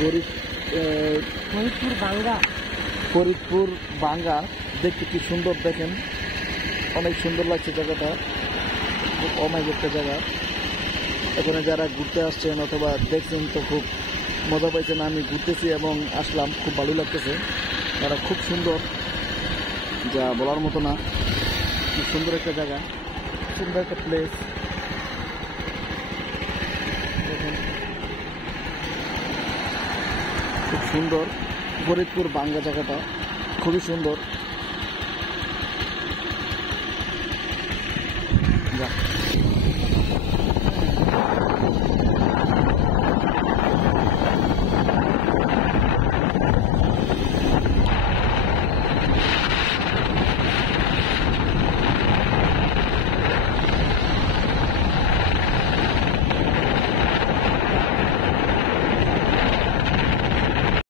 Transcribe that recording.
গরিব ফরিদপুর বাঙ্গা। ফরিদপুর বাঙ্গা দেখতে কি সুন্দর, দেখেন অনেক সুন্দর লাগছে জায়গাটা, খুব অমায়িক একটা জায়গা। এখানে যারা ঘুরতে আসছেন অথবা দেখছেন তো খুব মজা পাইছেন। আমি ঘুরতেছি এবং আসলাম, খুব ভালো লাগতেছে। তারা খুব সুন্দর, যা বলার মতো না। খুব সুন্দর একটা জায়গা, সুন্দর একটা প্লেস। দেখেন খুব সুন্দর ফরিদপুর বাঙ্গা জায়গাটা, খুবই সুন্দর।